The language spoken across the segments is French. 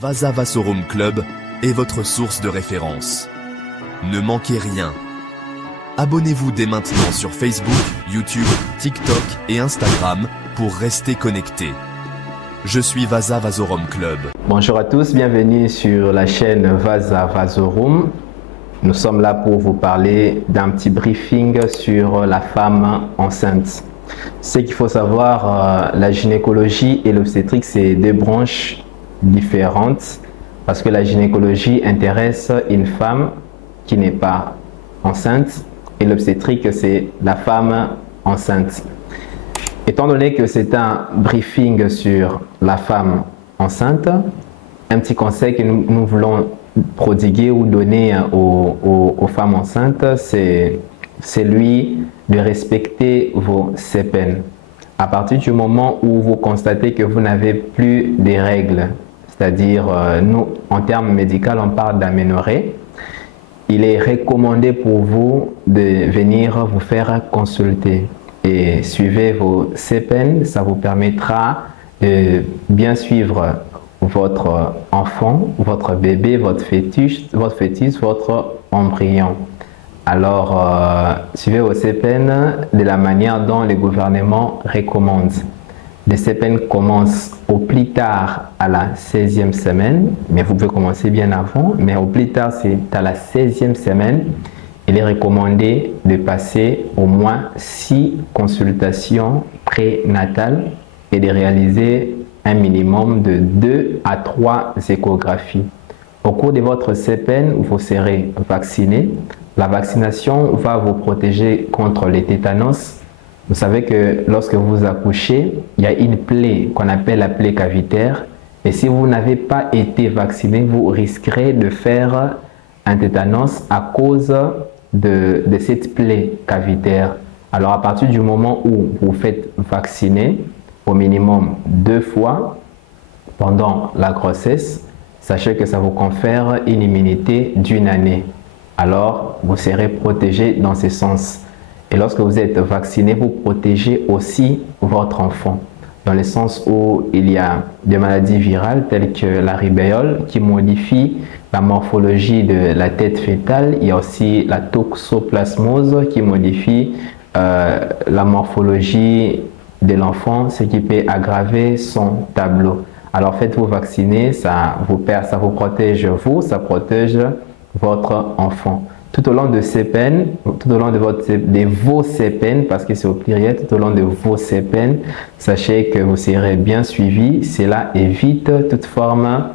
Vasa Vasorum Club est votre source de référence. Ne manquez rien. Abonnez-vous dès maintenant sur Facebook, YouTube, TikTok et Instagram pour rester connecté. Je suis Vasa Vasorum Club. Bonjour à tous, bienvenue sur la chaîne Vasa Vasorum. Nous sommes là pour vous parler d'un petit briefing sur la femme enceinte. Ce qu'il faut savoir, la gynécologie et l'obstétrique, c'est deux branches différentes parce que la gynécologie intéresse une femme qui n'est pas enceinte et l'obstétrique, c'est la femme enceinte. Étant donné que c'est un briefing sur la femme enceinte, un petit conseil que nous voulons prodiguer ou donner aux femmes enceintes, c'est celui de respecter vos CPN. À partir du moment où vous constatez que vous n'avez plus des règles, c'est-à-dire, nous, en termes médicaux, on parle d'aménorrhée, il est recommandé pour vous de venir vous faire consulter. Et suivez vos CPN, ça vous permettra de bien suivre votre enfant, votre bébé, votre fœtus, votre embryon. Alors, suivez vos CPN de la manière dont le gouvernement recommande. Les CPN commencent au plus tard à la 16e semaine, mais vous pouvez commencer bien avant, mais au plus tard c'est à la 16e semaine. Il est recommandé de passer au moins 6 consultations prénatales et de réaliser un minimum de 2 à 3 échographies. Au cours de votre CPN, vous serez vacciné. La vaccination va vous protéger contre les tétanos. Vous savez que lorsque vous accouchez, il y a une plaie qu'on appelle la plaie cavitaire. Et si vous n'avez pas été vacciné, vous risquerez de faire un tétanos à cause de cette plaie cavitaire. Alors à partir du moment où vous faites vacciner au minimum 2 fois pendant la grossesse, sachez que ça vous confère une immunité d'1 année. Alors vous serez protégé dans ce sens. Et lorsque vous êtes vacciné, vous protégez aussi votre enfant. Dans le sens où il y a des maladies virales telles que la rubéole qui modifie la morphologie de la tête fœtale. Il y a aussi la toxoplasmose qui modifie la morphologie de l'enfant, ce qui peut aggraver son tableau. Alors faites-vous vacciner, ça vous protège vous, ça protège votre enfant. Tout au long de CPN, tout au long de vos CPN, parce que c'est au pluriel, tout au long de vos CPN, sachez que vous serez bien suivi. Cela évite toute forme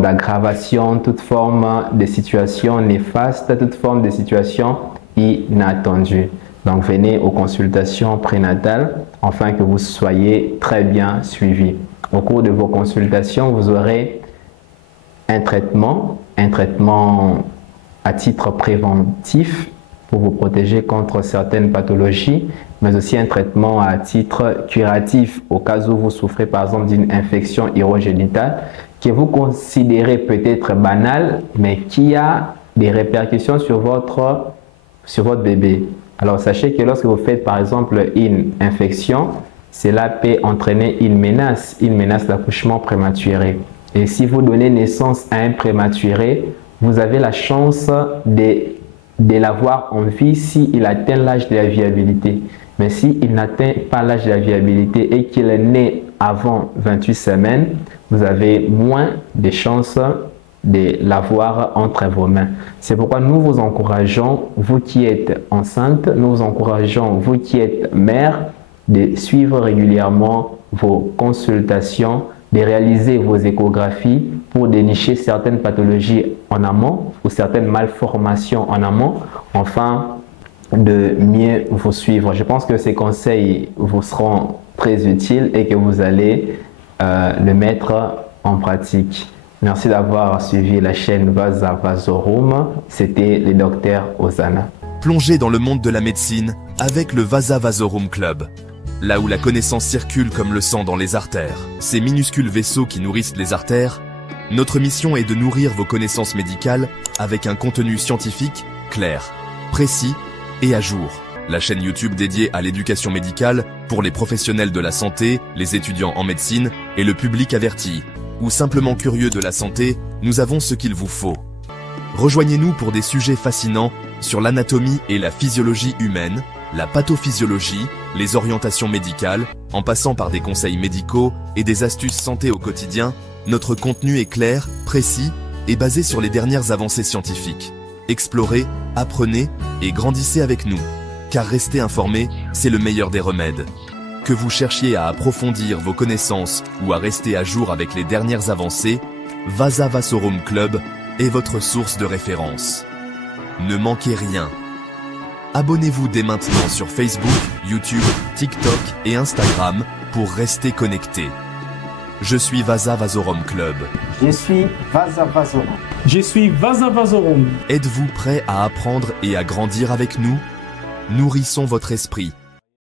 d'aggravation, toute forme de situation néfaste, toute forme de situation inattendue. Donc venez aux consultations prénatales afin que vous soyez très bien suivi. Au cours de vos consultations, vous aurez un traitement à titre préventif pour vous protéger contre certaines pathologies, mais aussi un traitement à titre curatif au cas où vous souffrez par exemple d'une infection urogénitale que vous considérez peut-être banale, mais qui a des répercussions sur votre bébé. Alors sachez que lorsque vous faites par exemple une infection, cela peut entraîner une menace d'accouchement prématuré. Et si vous donnez naissance à un prématuré, vous avez la chance de l'avoir en vie s'il atteint l'âge de la viabilité. Mais s'il n'atteint pas l'âge de la viabilité et qu'il est né avant 28 semaines, vous avez moins de chances de l'avoir entre vos mains. C'est pourquoi nous vous encourageons, vous qui êtes enceinte, nous vous encourageons, vous qui êtes mère, de suivre régulièrement vos consultations, de réaliser vos échographies pour dénicher certaines pathologies en amont ou certaines malformations en amont, afin de mieux vous suivre. Je pense que ces conseils vous seront très utiles et que vous allez le mettre en pratique. Merci d'avoir suivi la chaîne Vasa Vasorum. C'était le docteur Ozana. Plongez dans le monde de la médecine avec le Vasa Vasorum Club. Là où la connaissance circule comme le sang dans les artères, ces minuscules vaisseaux qui nourrissent les artères, notre mission est de nourrir vos connaissances médicales avec un contenu scientifique, clair, précis et à jour. La chaîne YouTube dédiée à l'éducation médicale pour les professionnels de la santé, les étudiants en médecine et le public averti. ou simplement curieux de la santé, nous avons ce qu'il vous faut. Rejoignez-nous pour des sujets fascinants sur l'anatomie et la physiologie humaine, la pathophysiologie, les orientations médicales, en passant par des conseils médicaux et des astuces santé au quotidien. Notre contenu est clair, précis et basé sur les dernières avancées scientifiques. Explorez, apprenez et grandissez avec nous, car rester informé, c'est le meilleur des remèdes. Que vous cherchiez à approfondir vos connaissances ou à rester à jour avec les dernières avancées, Vasa Vasorum Club est votre source de référence. Ne manquez rien. Abonnez-vous dès maintenant sur Facebook, YouTube, TikTok et Instagram pour rester connecté. Je suis Vasa Vasorum Club. Je suis Vasa Vasorum. Je suis Vasa Vasorum. Êtes-vous prêt à apprendre et à grandir avec nous? Nourrissons votre esprit